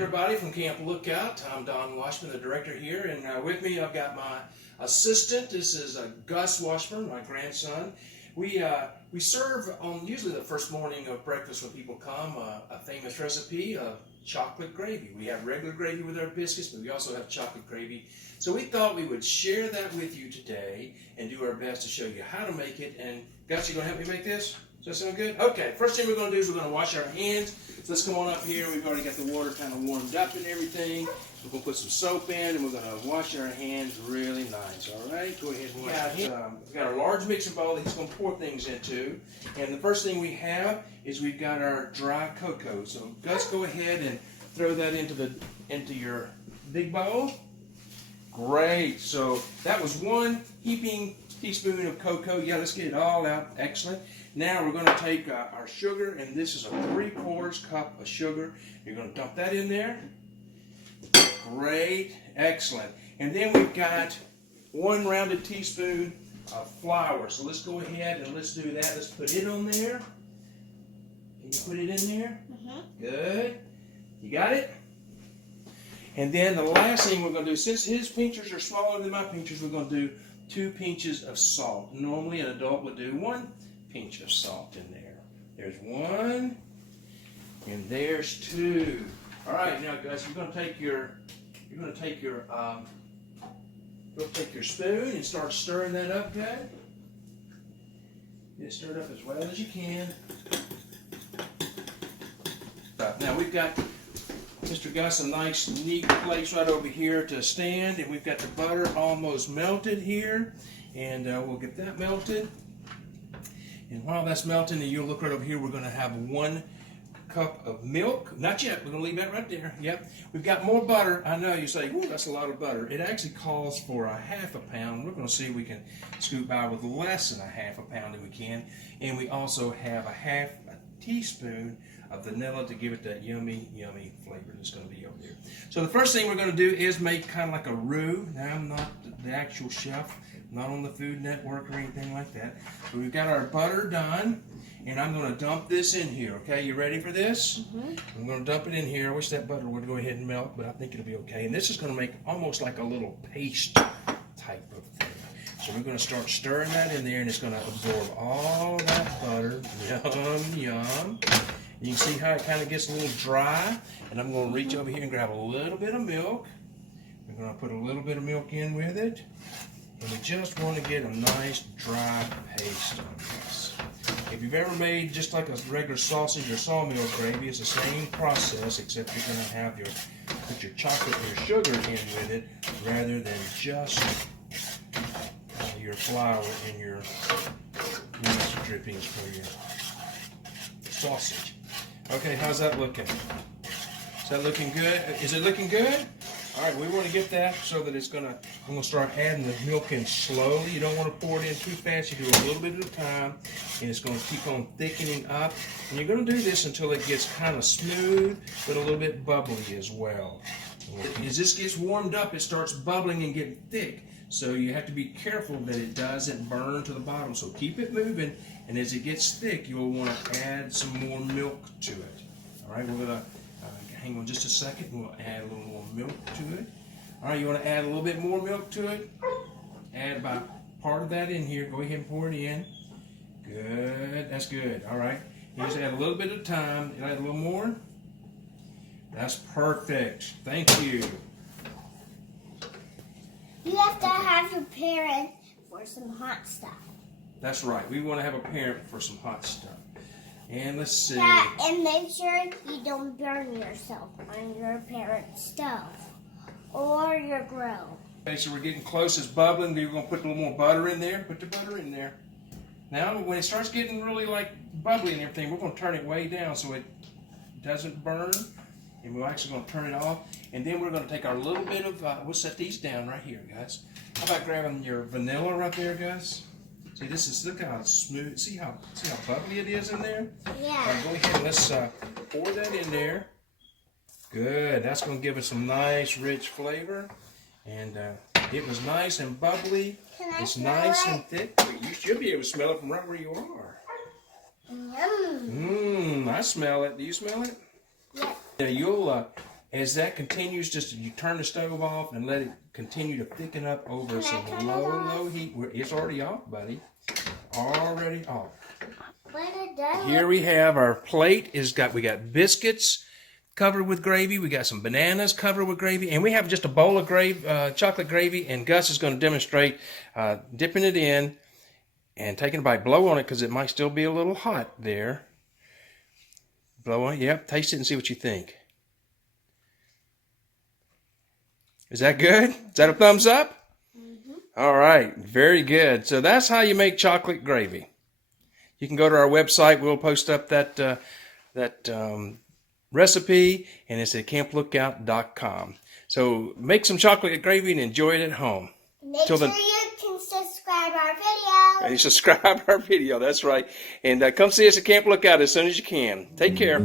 everybody from Camp Lookout. I'm Don Washburn, the director here, and with me I've got my assistant. This is Gus Washburn, my grandson. We serve on usually the first morning of breakfast when people come a famous recipe of chocolate gravy. We have regular gravy with our biscuits, but we also have chocolate gravy. So we thought we would share that with you today and do our best to show you how to make it. And Gus, you gonna help me make this? Does that sound good? Okay, first thing we're going to do is we're going to wash our hands. So let's come on up here. We've already got the water kind of warmed up and everything. We're going to put some soap in and we're going to wash our hands really nice. All right, go ahead and wash. We've got our large mixing bowl that he's going to pour things into. And the first thing we have is we've got our dry cocoa. So Gus, go ahead and throw that into your big bowl. Great. So that was 1 heaping teaspoon of cocoa. Yeah, let's get it all out. Excellent. Now we're going to take our sugar, and this is a 3/4 cup of sugar. You're going to dump that in there. Great. Excellent. And then we've got 1 rounded teaspoon of flour. So let's go ahead and let's do that. Let's put it on there. Can you put it in there? Mm-hmm. Good. You got it? And then the last thing we're going to do, since his pinchers are smaller than my pinchers, we're going to do 2 pinches of salt. Normally an adult would do 1 pinch of salt in there. There's 1, and there's 2. All right, now guys, you're going to take your spoon and start stirring that up good. Get it stirred up as well as you can. Now we've got Mr. Gus a nice neat place right over here to stand, and we've got the butter almost melted here, and we'll get that melted. And while that's melting, and you'll look right over here, we're going to have 1 cup of milk. Not yet. We're going to leave that right there. Yep. We've got more butter. I know you say, "Ooh, that's a lot of butter." It actually calls for a 1/2 pound. We're going to see if we can scoot by with less than a 1/2 pound if we can. And we also have a 1/2 teaspoon of vanilla to give it that yummy, yummy flavor that's going to be over there. So the first thing we're going to do is make kind of like a roux. Now, I'm not the actual chef, not on the Food Network or anything like that. But we've got our butter done, and I'm going to dump this in here. Okay, you ready for this? Mm-hmm. I'm going to dump it in here. I wish that butter would go ahead and melt, but I think it'll be okay. And this is going to make almost like a little paste type of thing. So we're going to start stirring that in there, and it's going to absorb all that butter. Yum, yum. You can see how it kind of gets a little dry, and I'm going to reach over here and grab a little bit of milk. We're going to put a little bit of milk in with it, and we just want to get a nice dry paste on this. If you've ever made just like a regular sausage or sawmill gravy, it's the same process, except you're going to have put your chocolate and your sugar in with it, rather than just your flour and your nice drippings for your sausage. Okay, how's that looking? Is that looking good? Is it looking good? All right, we want to get that so that I'm going to start adding the milk in slowly. You don't want to pour it in too fast. You do it a little bit at a time, and it's going to keep on thickening up. And you're going to do this until it gets kind of smooth, but a little bit bubbly as well. As this gets warmed up, it starts bubbling and getting thick. So you have to be careful that it doesn't burn to the bottom. So keep it moving, and as it gets thick, you'll want to add some more milk to it. All right, we're going to hang on just a second, and we'll add a little more milk to it. All right, you want to add a little bit more milk to it? Add about part of that in here. Go ahead and pour it in. Good, that's good. All right, you just add a little bit at a time. You add a little more. That's perfect. Thank you. You have to have your parent for some hot stuff. That's right. We want to have a parent for some hot stuff. And let's see. Yeah, and make sure you don't burn yourself on your parent's stove or your grill. Okay, so we're getting close. It's bubbling. We're going to put a little more butter in there. Put the butter in there. Now, when it starts getting really like bubbly and everything, we're going to turn it way down so it doesn't burn. And we're actually going to turn it off. And then we're going to take our little bit of, we'll set these down right here, guys. How about grabbing your vanilla right there, guys? See, this is, look how smooth, see how bubbly it is in there? Yeah. All right, go ahead and let's pour that in there. Good, that's going to give us some nice rich flavor. And it was nice and bubbly. It's nice and thick. You should be able to smell it from right where you are. I smell it. Do you smell it? Yeah. Now as that continues, just you turn the stove off and let it continue to thicken up over Can I some turn it low off? heat. It's already off, buddy. Already off. When it does, Here we have our plate. We got biscuits covered with gravy. We got some bananas covered with gravy, and we have just a bowl of chocolate gravy. And Gus is going to demonstrate dipping it in and taking a bite. Blow on it because it might still be a little hot there. Blow on it. Yep. Taste it and see what you think. Is that good? Is that a thumbs up? Mm-hmm. All right. Very good. So that's how you make chocolate gravy. You can go to our website. We'll post up that recipe, and it's at camplookout.com. So make some chocolate gravy and enjoy it at home. Make Till sure then- you can subscribe our video. And subscribe our video. That's right. And come see us at Camp Lookout as soon as you can. Take care.